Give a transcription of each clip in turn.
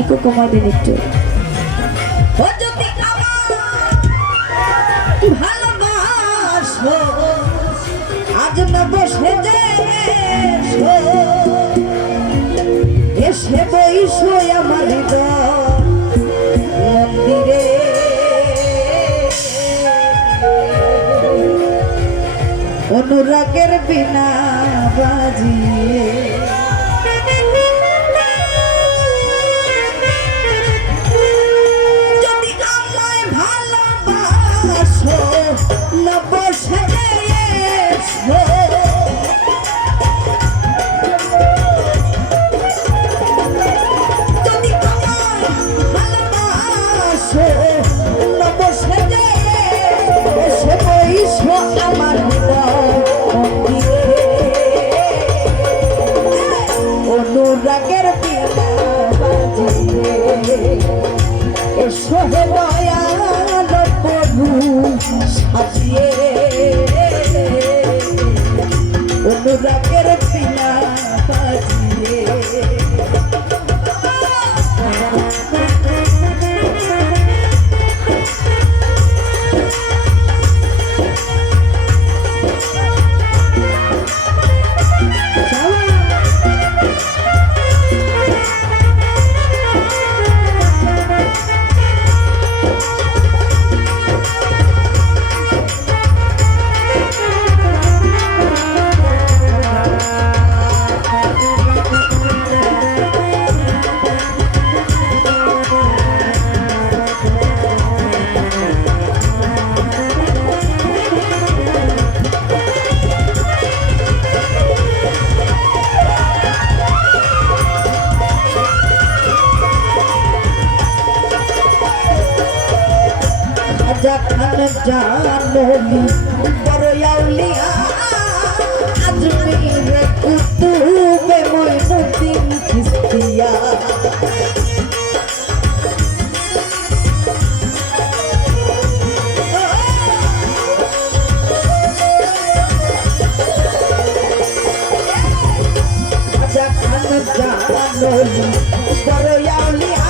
একটু কমাই দিন একটু। ভালোবাসো আজ না বসে যে এসে বইসো আমার মন্দিরে অনুরাগের বিনা বাজিয়ে যদি আমায় ভালোবাসো না বসে এসো যদি আমায় ভালোবাসো না বসে এসে বইসো আমার অনুরাগের বিনা বাজিয়ে এসো হে দয়াল প্রভু সাজিয়ে অনুরাগের বিনা বাজিয়ে যখন জানলি বড় আউলিয়া আজমিরে কুতুবে মঈনুদ্দিন চিশতিয়া যখন জানলি বড় আউলিয়া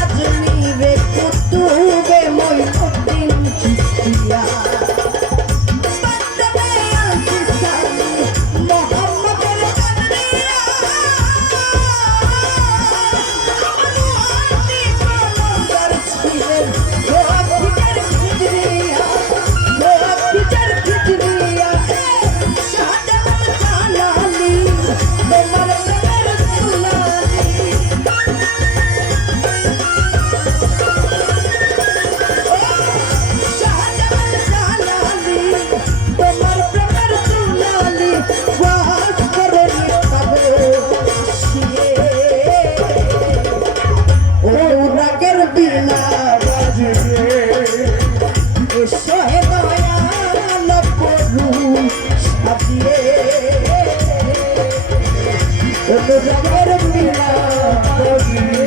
আজমিরে কুতুবে মঈনুদ্দিন চিশতিয়া অনুরাগের বিনা বাজিয়ে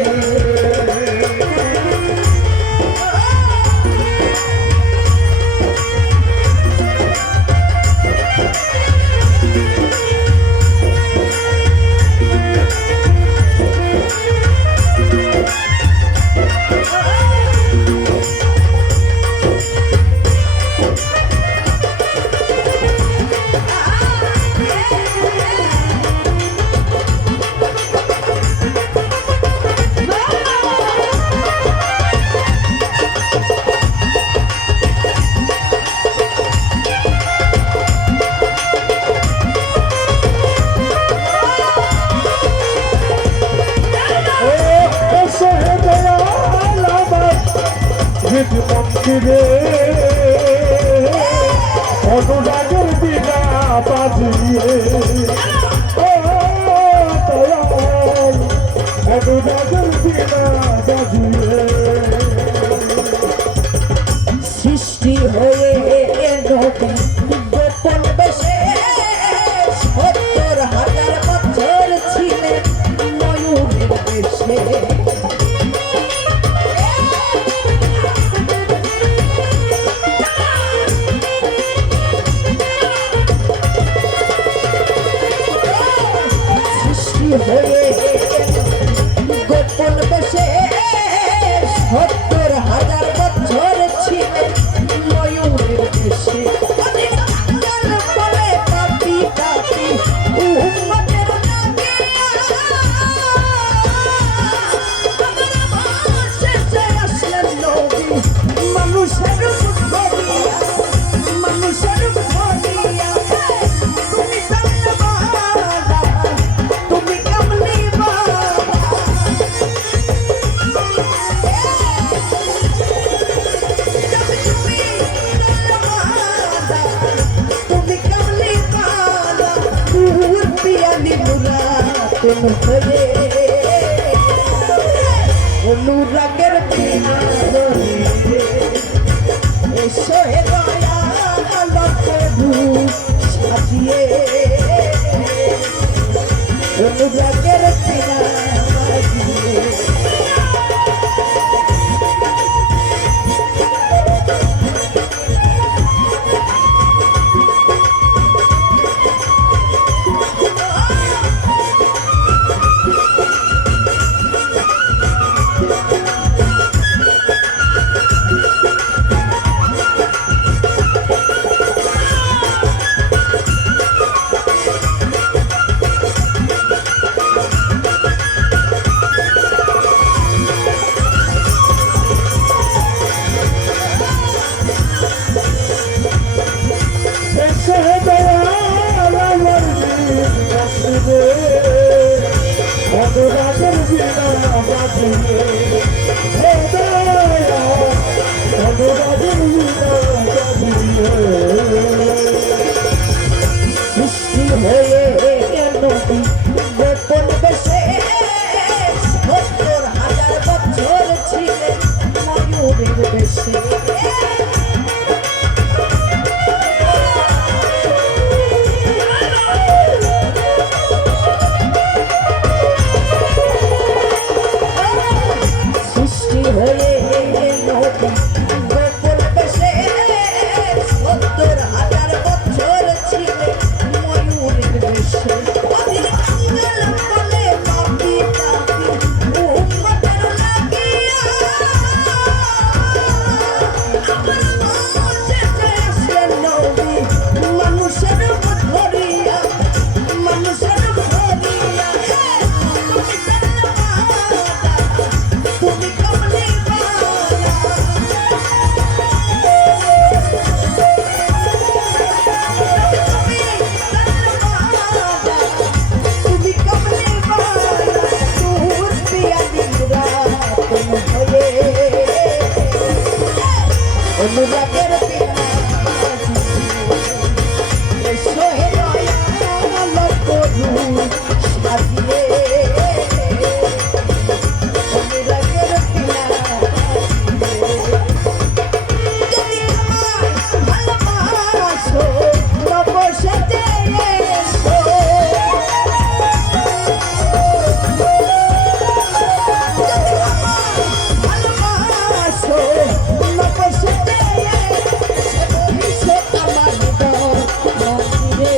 মন্দিরে অনুরাগের বিনা বাজিয়ে অনুরাগের বিনা বাজিয়ে সৃষ্টি হয়ে নদী গোপন বেশে ৭০,০০০ বছর ছিলেন ময়ূরের বেশে সৃষ্টি হয়ে গোপন বেশে ৭০,০০০ বছর ছিলেন ময়ূরের দেশে বলে পাপি পাপি উম্মতের শেষে আসলেন নবী মানুষের ভরিয়া মানুষের ভরিয়া তুমি কামলিওয়ালা তুমি কামলিওয়ালা তুমি কামলিওয়ালা নূর পিয়ালি মুরাতুন হয়ে অনুরাগের পিয়ালি এসো হে দয়াল প্রভু সাজিয়ে অনুরাগের পিয়ালি সৃষ্টি হয়ে নবী গোপন বেশে ৭০,০০০ বছর ছিলেন ময়ূরের বেশে সৃষ্টি হয়ে নবী গোপন বেশে ৭০,০০০ বছর ছিলেন ময়ূরের বেশে বলে পাপি পাপি উম্মতের লাগিয়া শেষে আসলেন নবী মানুষের ভরিয়া মানুষের ভরিয়া তুমি কামলিওয়ালা তুমি কামলিওয়ালা নূর পিয়ালি মুরাতুন হয়ে অনুরাগের পিয়ালি এসো হে দয়াল প্রভু সাজিয়ে অনুরাগের পিয়ালি যদি আমায় ভালোবাসো নবসাতে এসো যদি আমায় ভালোবাসো নবসাতে এসো আমার মন্দিরে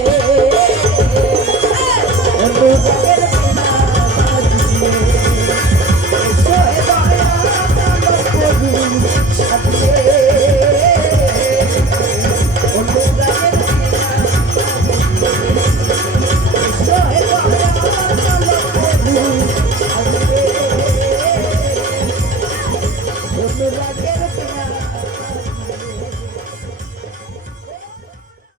অনুরাগের পিয়ালি এসো হে দয়াল প্রভু সাজিয়ে অনুরাগের এসো হে দয়াল প্রভু সাজিয়ে অনুরাগের